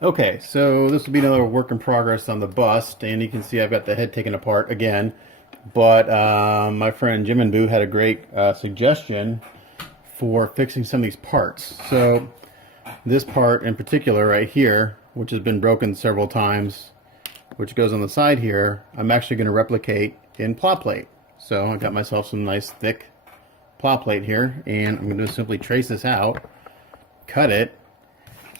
Okay, so this will be another work in progress on the bust, and you can see I've got the head taken apart again. But my friend Jiminboo had a great suggestion for fixing some of these parts. So this part in particular right here, which has been broken several times, which goes on the side here, I'm actually going to replicate in plot plate. So I got myself some nice thick plot plate here, and I'm going to simply trace this out, cut it,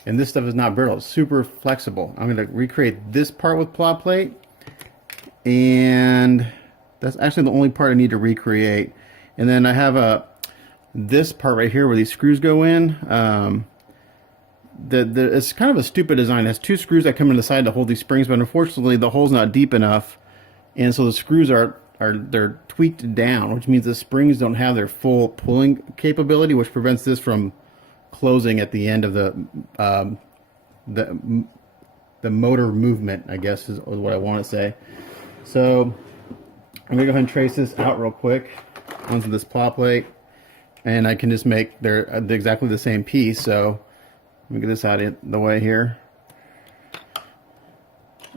and this stuff is not brittle, it's super flexible. I'm going to recreate this part with plot plate, and that's actually the only part I need to recreate. And then I have this part right here where these screws go in. It's kind of a stupid design. It has two screws that come in the side to hold these springs, but unfortunately the hole's not deep enough, and so the screws they're tweaked down, which means the springs don't have their full pulling capability, which prevents this from closing at the end of the motor movement, I guess is what I want to say. So I'm gonna go ahead and trace this out real quick onto this plot plate, and I can just make they're exactly the same piece. So let me get this out of the way here.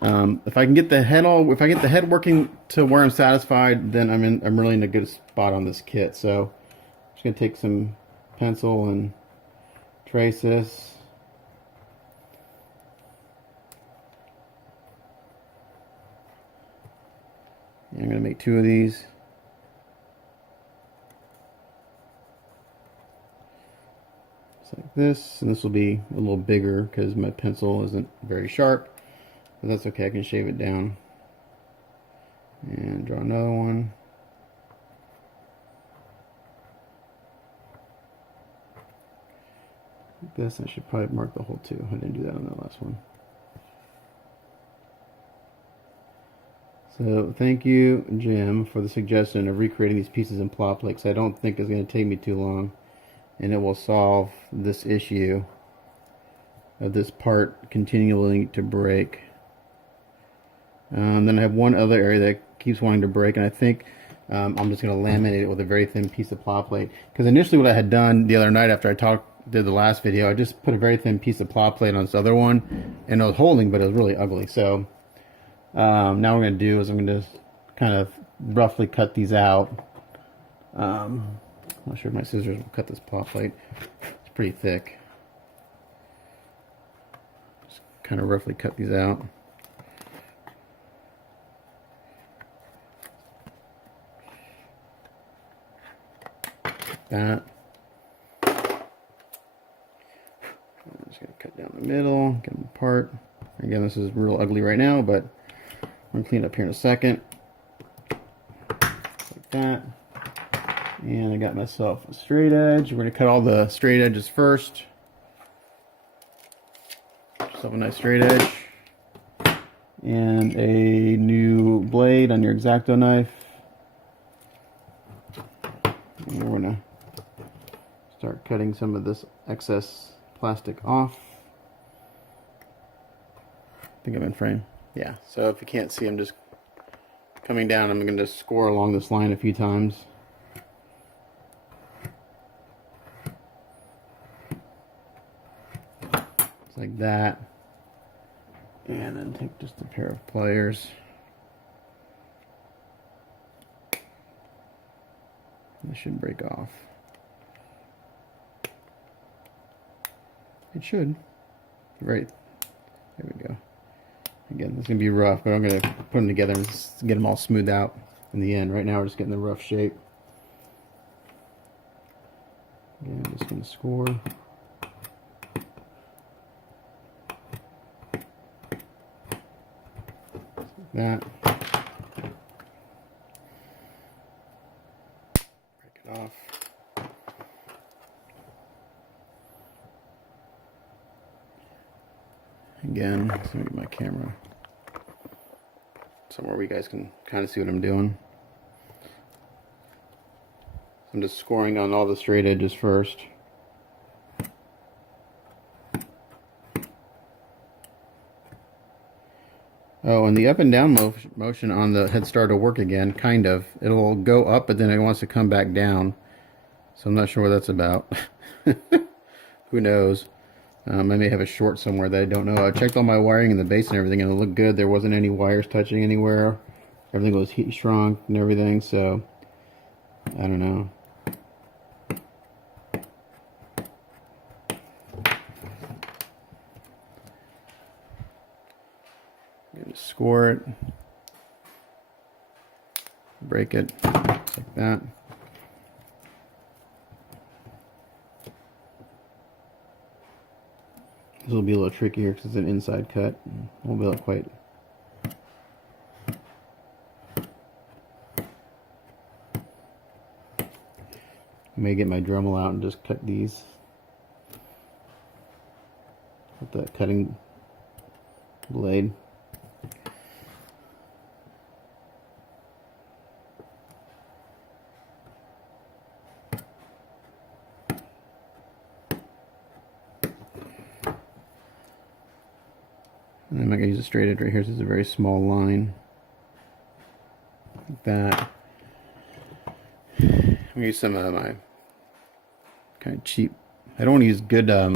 If I can get the head working to where I'm satisfied, then I'm really in a good spot on this kit. So I'm just gonna take some pencil and trace this. And I'm going to make two of these. Just like this. And this will be a little bigger because my pencil isn't very sharp. But that's okay, I can shave it down. And draw another one. Like this, I should probably mark the hole too. I didn't do that on that last one. So thank you, Jim, for the suggestion of recreating these pieces in plot plate, because I don't think it's going to take me too long, and it will solve this issue of this part continuing to break. Then I have one other area that keeps wanting to break, and I think I'm just going to laminate it with a very thin piece of plot plate. Because initially what I had done the other night after I did the last video, I just put a very thin piece of plot plate on this other one, and it was holding, but it was really ugly. So now what I'm going to do is I'm going to kind of roughly cut these out. I'm not sure if my scissors will cut this plot plate. It's pretty thick. Just kind of roughly cut these out. That. I'm just going to cut down the middle, get them apart. Again, this is real ugly right now, but I'm going to clean it up here in a second. Like that. And I got myself a straight edge. We're going to cut all the straight edges first. Just have a nice straight edge. And a new blade on your X-Acto knife. And we're going to start cutting some of this excess plastic off. I think I'm in frame. Yeah, so if you can't see, I'm just coming down. I'm going to score along this line a few times. Just like that. And then take just a pair of pliers. This should break off. It should. Right. There we go. Again, it's going to be rough, but I'm going to put them together and get them all smoothed out in the end. Right now we're just getting the rough shape. Again, I'm just going to score. Like that. Break it off. Again, let me get my camera somewhere where you guys can kind of see what I'm doing. I'm just scoring on all the straight edges first. Oh, and the up and down motion on the head started to work again, kind of. It'll go up, but then it wants to come back down. So I'm not sure what that's about. Who knows? I may have a short somewhere that I don't know. I checked all my wiring in the base and everything, and it looked good. There wasn't any wires touching anywhere. Everything was heat shrunk and everything, so I don't know. I'm gonna score it, break it, just like that. This will be a little tricky here because it's an inside cut. Won't be able to quite. I may get my Dremel out and just cut these with the cutting blade. And I'm not going to use a straight edge right here, so it's a very small line. Like that. I'm going to use some of my kind of cheap, I don't want to use good, I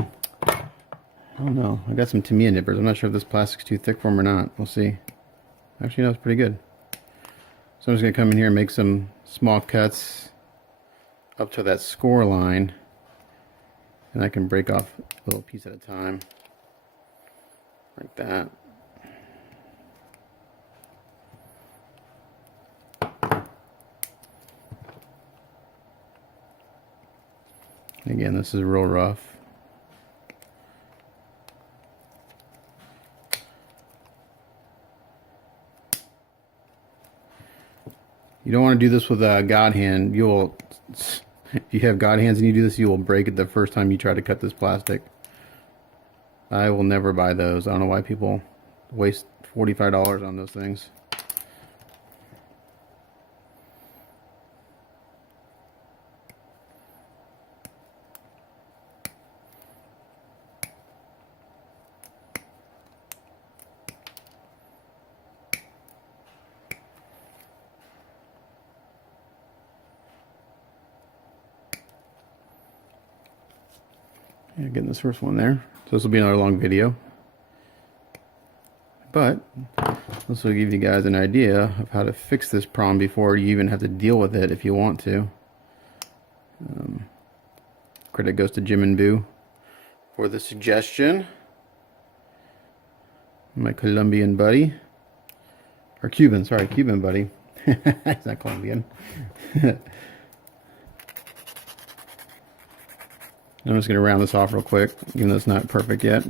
don't know, I got some Tamiya nippers. I'm not sure if this plastic's too thick for them or not. We'll see. Actually, no, it's pretty good. So I'm just going to come in here and make some small cuts up to that score line. And I can break off a little piece at a time. Like that. Again, this is real rough. You don't want to do this with a God hand. You'll, if you have God hands and you do this, you will break it the first time you try to cut this plastic. I will never buy those. I don't know why people waste $45 on those things. Yeah, getting this first one there. So this will be another long video. But this will give you guys an idea of how to fix this problem before you even have to deal with it if you want to. Credit goes to Jiminboo for the suggestion. My Colombian buddy. Or Cuban, sorry, Cuban buddy. He's not Colombian. I'm just going to round this off real quick, even though it's not perfect yet.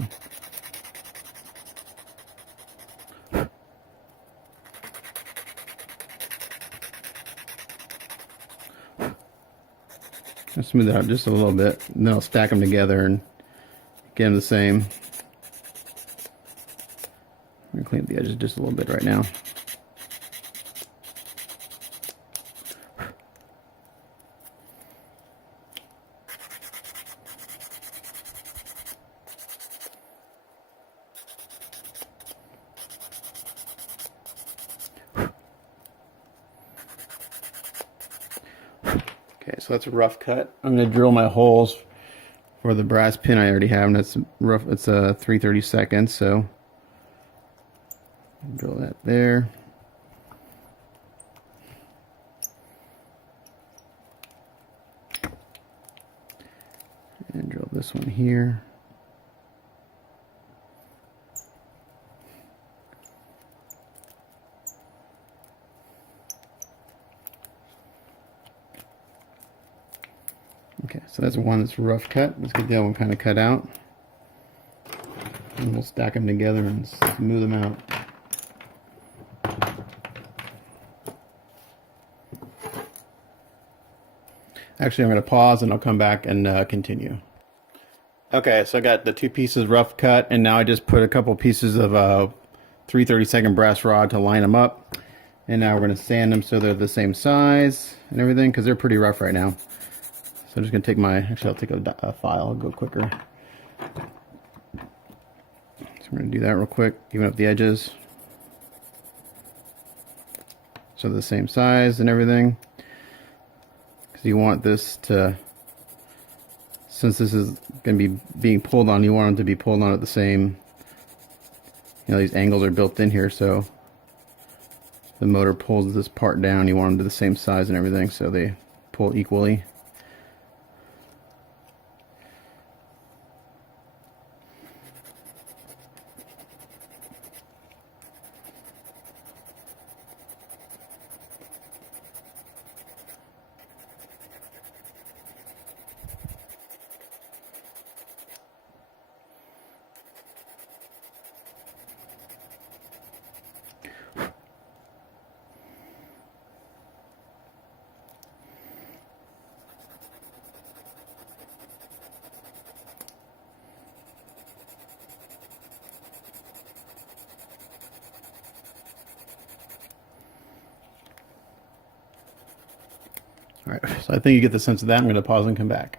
I'll smooth it out just a little bit, and then I'll stack them together and get them the same. I'm going to clean up the edges just a little bit right now. Okay, so that's a rough cut. I'm going to drill my holes for the brass pin I already have, and that's rough. It's a 3/32, so drill that there. And drill this one here. Okay, so that's one that's rough cut. Let's get the other one kind of cut out. And we'll stack them together and smooth them out. Actually, I'm going to pause and I'll come back and continue. Okay, so I got the two pieces rough cut, and now I just put a couple pieces of 3/32 brass rod to line them up. And now we're going to sand them so they're the same size and everything, because they're pretty rough right now. So I'm just going to take my, actually I'll take a file, I'll go quicker. So we're going to do that real quick, even up the edges. So they're the same size and everything. Because you want this to since this is going to be being pulled on, you want them to be pulled on at the same, these angles are built in here, so the motor pulls this part down. You want them to the same size and everything, so they pull equally. Alright, so I think you get the sense of that. I'm going to pause and come back.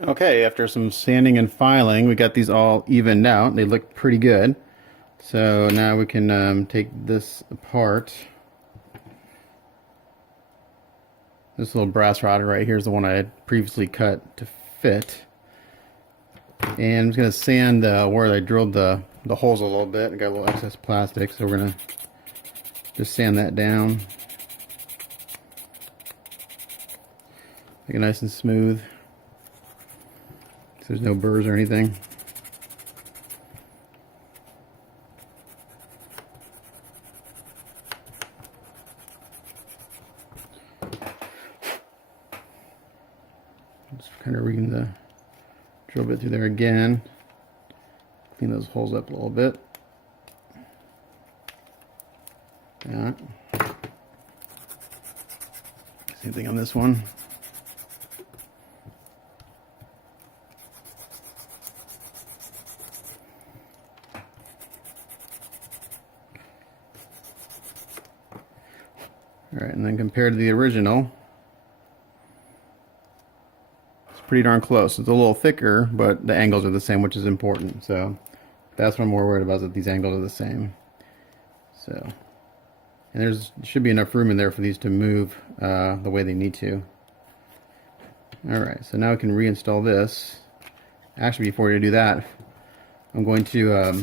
Okay, after some sanding and filing, we got these all evened out. They look pretty good. So now we can take this apart. This little brass rod right here is the one I had previously cut to fit. And I'm just going to sand where I drilled the holes a little bit. I got a little excess plastic, so we're going to just sand that down. Make it nice and smooth, so there's no burrs or anything. Just kind of reading the drill bit through there again. Clean those holes up a little bit. That. Same thing on this one. Alright, and then compared to the original, it's pretty darn close. It's a little thicker, but the angles are the same, which is important. So that's what I'm more worried about, is that these angles are the same. So, and there should be enough room in there for these to move the way they need to. Alright, so now we can reinstall this. Actually, before we do that, I'm going to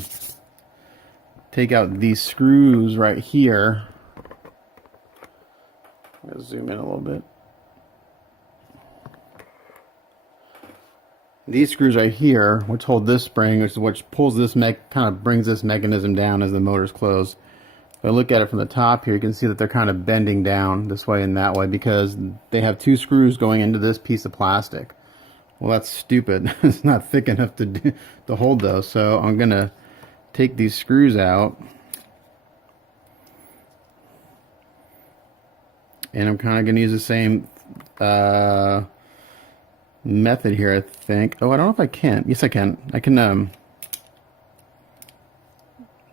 take out these screws right here. I'm going to zoom in a little bit. These screws right here, which hold this spring, which pulls this kind of brings this mechanism down as the motor's closed. If I look at it from the top here, you can see that they're kind of bending down this way and that way because they have two screws going into this piece of plastic. Well, that's stupid. It's not thick enough to hold those. So I'm going to take these screws out. And I'm kind of going to use the same method here, I think. Oh, I don't know if I can. Yes, I can. I can, I'm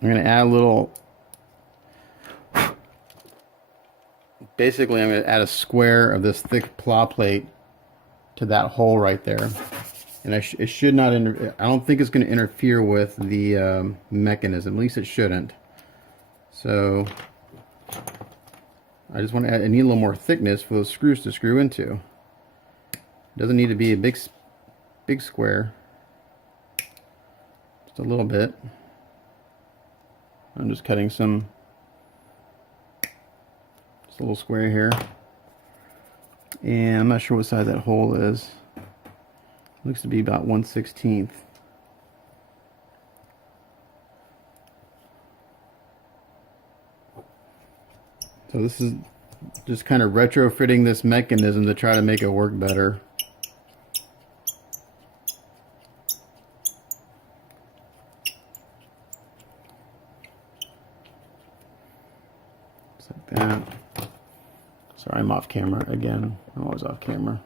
going to add a little... Basically, I'm going to add a square of this thick plow plate to that hole right there. And it should not, I don't think it's going to interfere with the mechanism. At least it shouldn't. So... I just want to add, I need a little more thickness for those screws to screw into. It doesn't need to be a big square. Just a little bit. I'm just cutting just a little square here. And I'm not sure what size that hole is. Looks to be about 1/16. So this is just kind of retrofitting this mechanism to try to make it work better. Just like that. Sorry, I'm off camera again. I'm always off camera.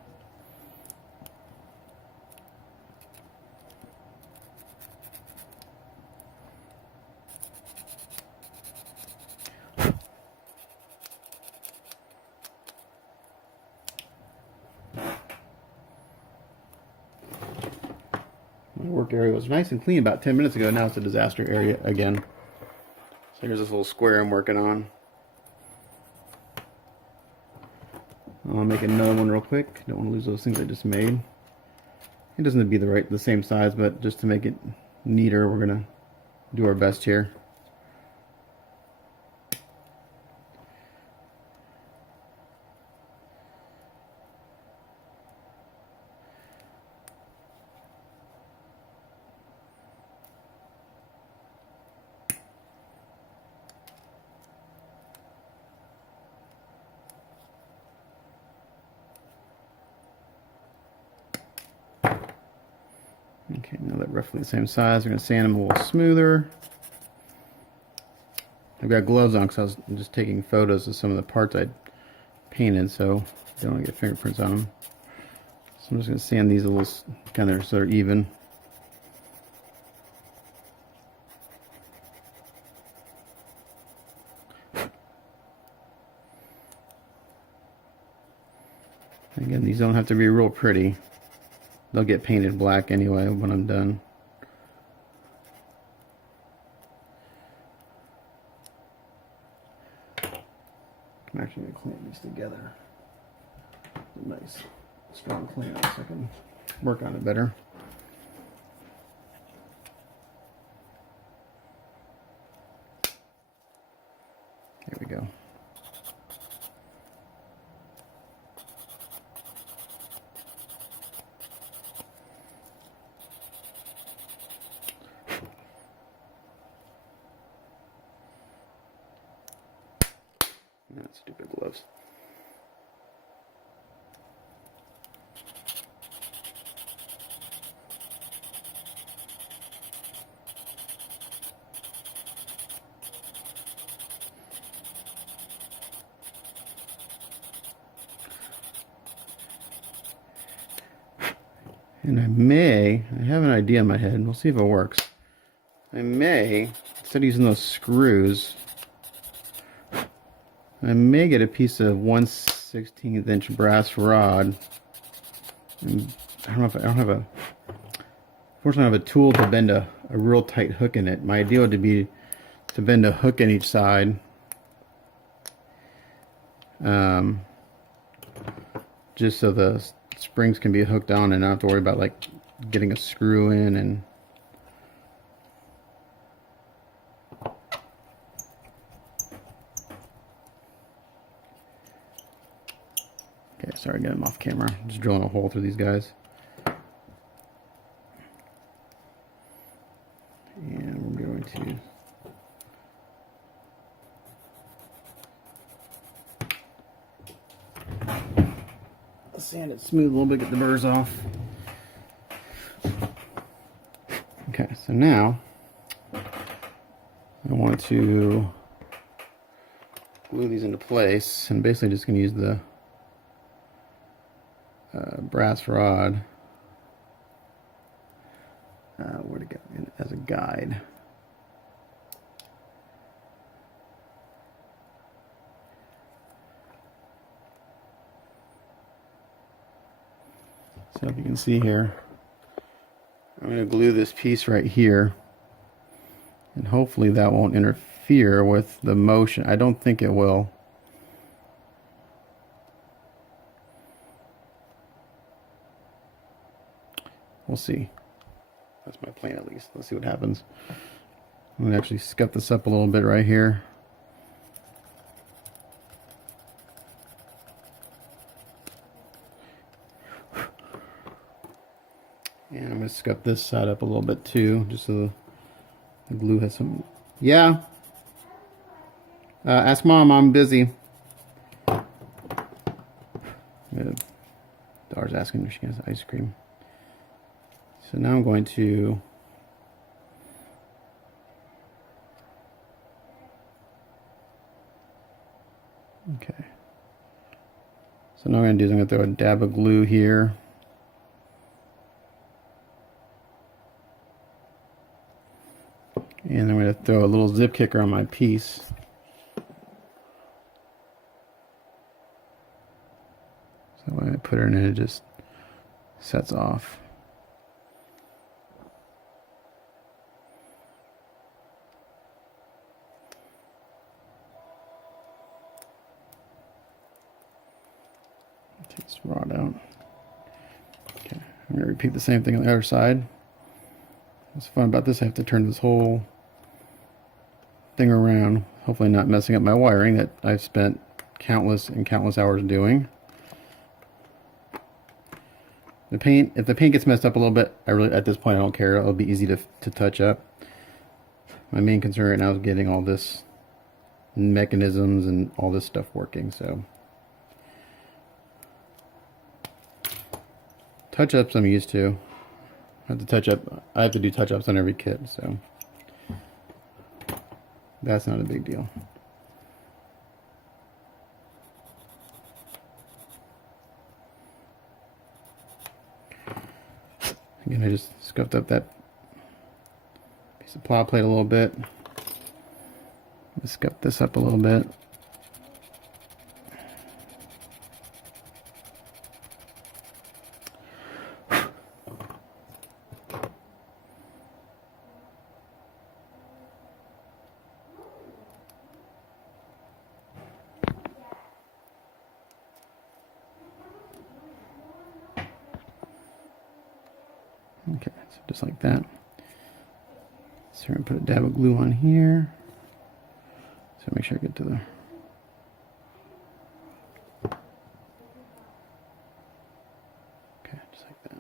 My work area was nice and clean about 10 minutes ago. Now it's a disaster area again. So here's this little square I'm working on. I'll make another one real quick. Don't want to lose those things I just made. It doesn't have to be the same size, but just to make it neater, we're gonna do our best here. Okay, now they're roughly the same size. We're going to sand them a little smoother. I've got gloves on because I was just taking photos of some of the parts I painted, so I don't want to get fingerprints on them. So I'm just going to sand these a little kind of so they're even. Again, these don't have to be real pretty. They'll get painted black anyway when I'm done. I'm actually going to clamp these together. Nice strong clamp so I can work on it better. There we go. Stupid gloves. And I have an idea in my head, and we'll see if it works. I may, instead of using those screws, I may get a piece of 1/16 inch brass rod. And I don't have a, fortunately I have a tool to bend a real tight hook in it. My idea would be to bend a hook in each side. Just so the springs can be hooked on and not have to worry about like getting a screw in and okay, sorry, getting them off camera. Just drilling a hole through these guys. And we're going to sand it smooth a little bit, get the burrs off. Okay, so now I want to glue these into place, and basically just going to use the brass rod where to go as a guide. So if you can see here, I'm going to glue this piece right here, and hopefully that won't interfere with the motion. I don't think it will. We'll see. That's my plan at least. Let's see what happens. I'm going to actually scuff this up a little bit right here. And I'm going to scuff this side up a little bit too, just so the glue has some... Yeah? Ask Mom, I'm busy. Daughter's asking if she has ice cream. So now I'm going to... Okay. So now what I'm going to do is I'm going to throw a dab of glue here. And I'm going to throw a little zip kicker on my piece. So when I put it in, it just sets off. Take this rod out. Okay, I'm going to repeat the same thing on the other side. What's fun about this, I have to turn this whole thing around, hopefully not messing up my wiring that I've spent countless and countless hours doing. The paint, if the paint gets messed up a little bit, at this point I don't care. It'll be easy to touch up. My main concern right now is getting all this mechanisms and all this stuff working. So touch-ups I'm used to. I have to do touch-ups on every kit, so that's not a big deal. Again, I just scuffed up that piece of plow plate a little bit. Scuff this up a little bit. Okay, so just like that. So we're going to put a dab of glue on here. So make sure I get to the... Okay, just like that.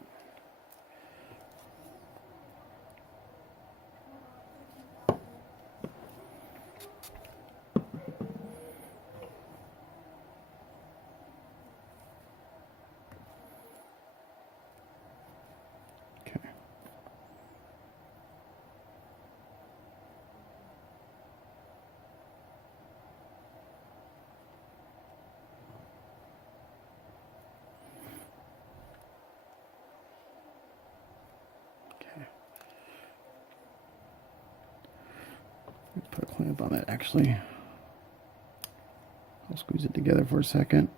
Put a clamp on that actually. I'll squeeze it together for a second.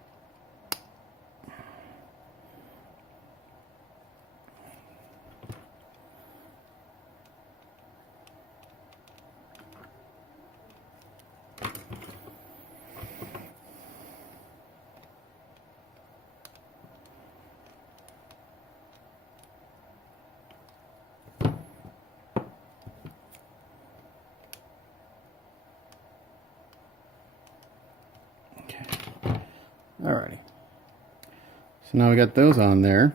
Alrighty. So now we got those on there.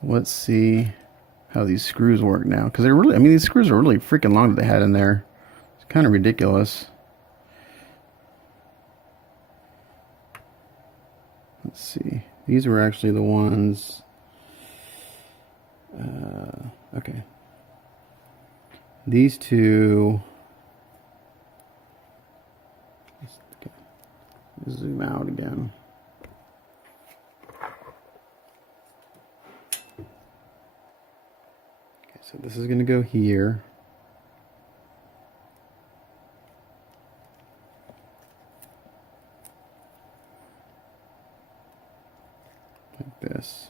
Let's see how these screws work now. Because they're really, I mean, these screws are really freaking long that they had in there. It's kind of ridiculous. Let's see. These were actually the ones. Okay. These two. Zoom out again. Okay, so this is going to go here. Like this.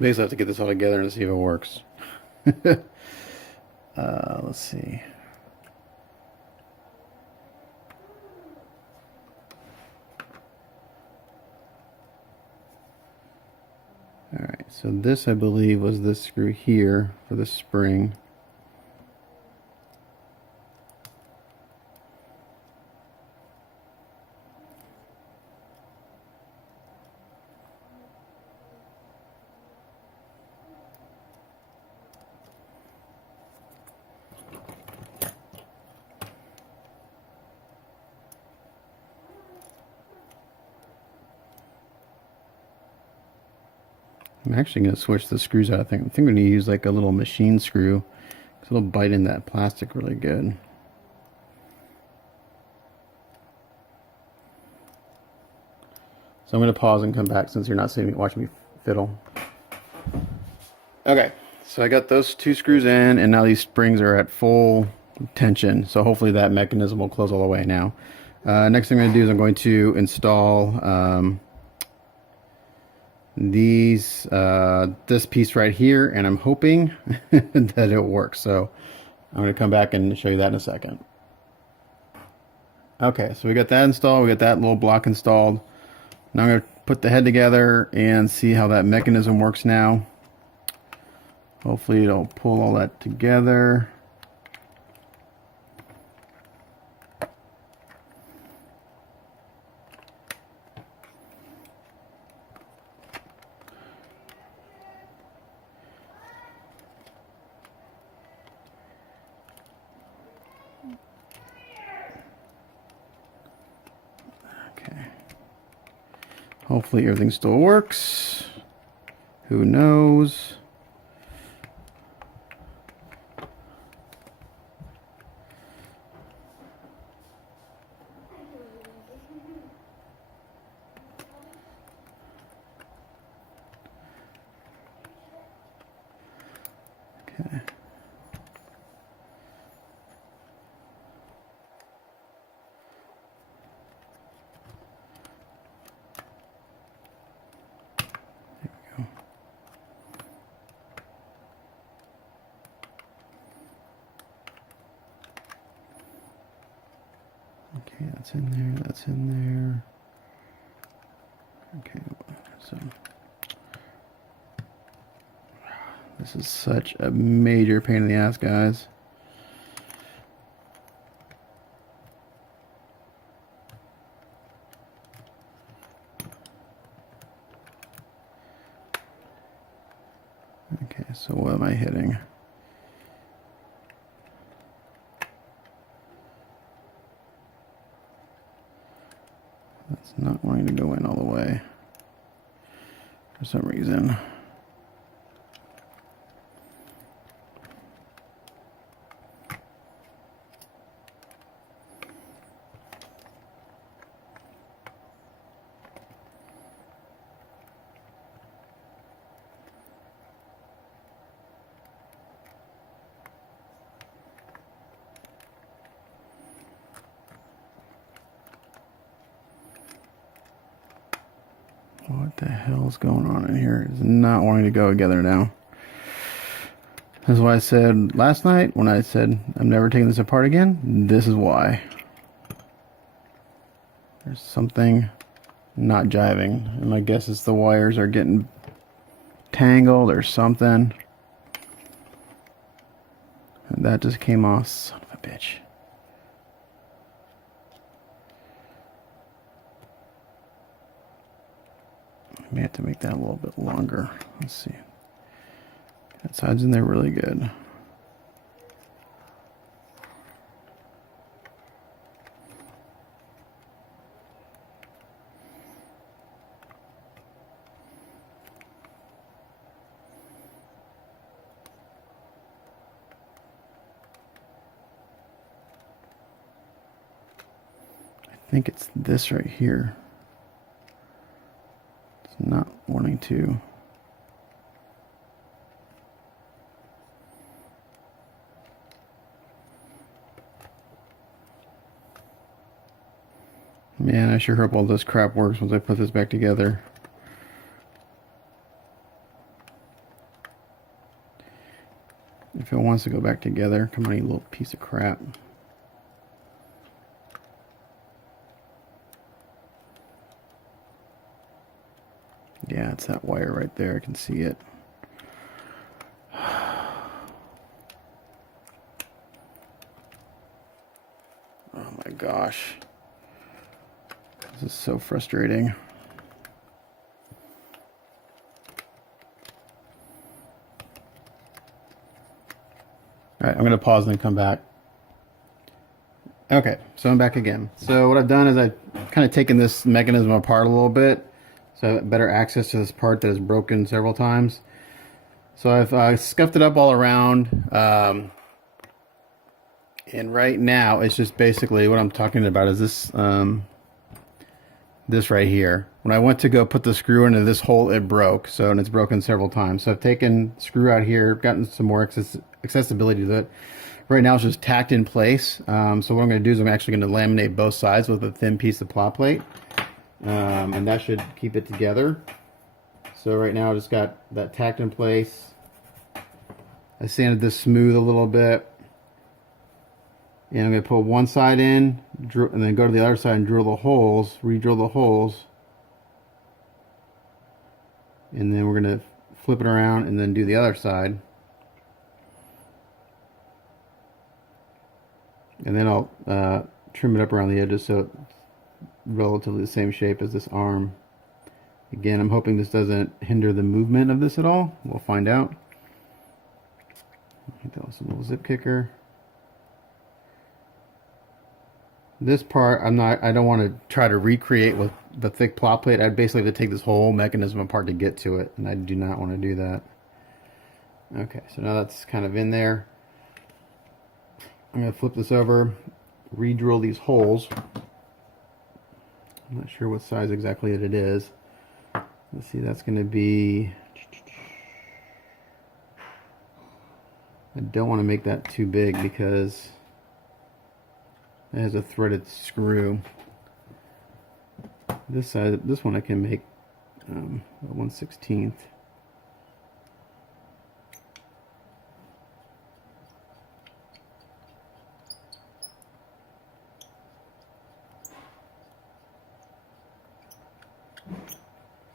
Basically, I have to get this all together and see if it works. Let's see. All right, so this, I believe, was this screw here for the spring. I'm actually going to switch the screws out. I think I'm going to use like a little machine screw because it'll bite in that plastic really good. So I'm going to pause and come back since you're not seeing me, watching me fiddle. Okay, so I got those two screws in, and now these springs are at full tension. So hopefully that mechanism will close all the way now. Next thing I'm going to do is I'm going to install these this piece right here, and I'm hoping that it works. So I'm going to come back and show you that in a second. Okay, so we got that installed. We got that little block installed. Now I'm going to put the head together and see how that mechanism works now. Hopefully it'll pull all that together. Hopefully everything still works. Who knows? Okay. Okay, that's in there, that's in there. Okay, so this is such a major pain in the ass, guys. Okay, so what am I hitting? That's not wanting to go in all the way for some reason. What the hell is going on in here? It's not wanting to go together now. That's why I said last night when I said I'm never taking this apart again. This is why. There's something not jiving. And my guess is the wires are getting tangled or something. And that just came off. Son of a bitch. May have to make that a little bit longer. Let's see. That side's in there really good. I think it's this right here. Not wanting to. Man, I sure hope all this crap works once I put this back together. If it wants to go back together, come on, you little piece of crap. Yeah, it's that wire right there. I can see it. Oh my gosh. This is so frustrating. Alright, I'm going to pause and then come back. Okay, so I'm back again. So what I've done is I've kind of taken this mechanism apart a little bit. So I have better access to this part that is broken several times. So I've scuffed it up all around. And right now, it's just basically what I'm talking about is this, this right here. When I went to go put the screw into this hole, it broke. So, and it's broken several times. So I've taken the screw out here, gotten some more accessibility to it. Right now it's just tacked in place. So what I'm going to do is I'm actually going to laminate both sides with a thin piece of plot plate. And that should keep it together. So right now I just got that tacked in place. I sanded this smooth a little bit. And I'm going to pull one side in, and then go to the other side and drill the holes, re-drill the holes. And then we're going to flip it around and then do the other side. And then I'll trim it up around the edges so it's relatively the same shape as this arm. Again, I'm hoping this doesn't hinder the movement of this at all. We'll find out. I think that was a little zip kicker. This part, I don't want to try to recreate with the thick plot plate. I'd basically have to take this whole mechanism apart to get to it, and I do not want to do that. Okay, so now that's kind of in there. I'm going to flip this over, re-drill these holes. I'm not sure what size exactly it is. Let's see, that's going to be... I don't want to make that too big because it has a threaded screw. This side, this one I can make 1/16.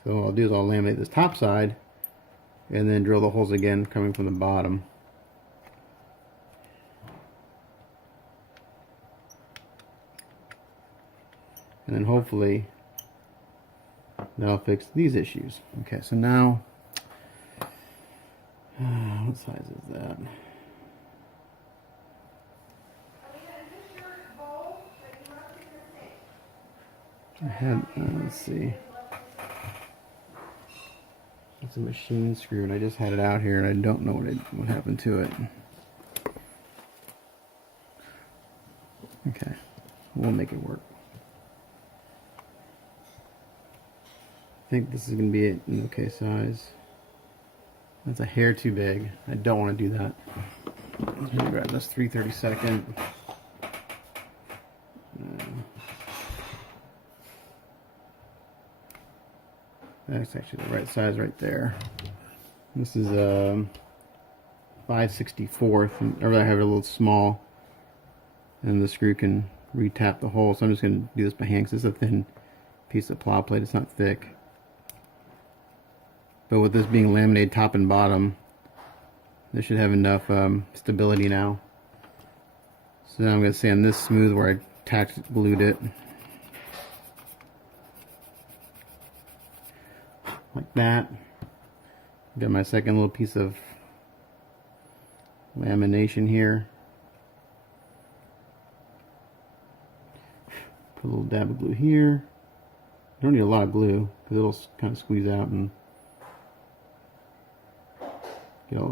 So what I'll do is I'll laminate this top side and then drill the holes again coming from the bottom. And then hopefully that'll fix these issues. Okay, so now, what size is that? I had, let's see. It's a machine screw, and I just had it out here, and I don't know what happened to it. Okay, we'll make it work. I think this is going to be an okay size. That's a hair too big. I don't want to do that. Let me grab this 3/32. That's actually the right size right there. This is 5/64, and I really have it a little small, and the screw can re-tap the hole. So I'm just going to do this by hand because it's a thin piece of plow plate. It's not thick. But with this being laminated top and bottom, this should have enough stability now. So now I'm going to sand this smooth where I tacked glued it. Like that. Got my second little piece of lamination here. Put a little dab of glue here. You don't need a lot of glue because it'll kind of squeeze out and get all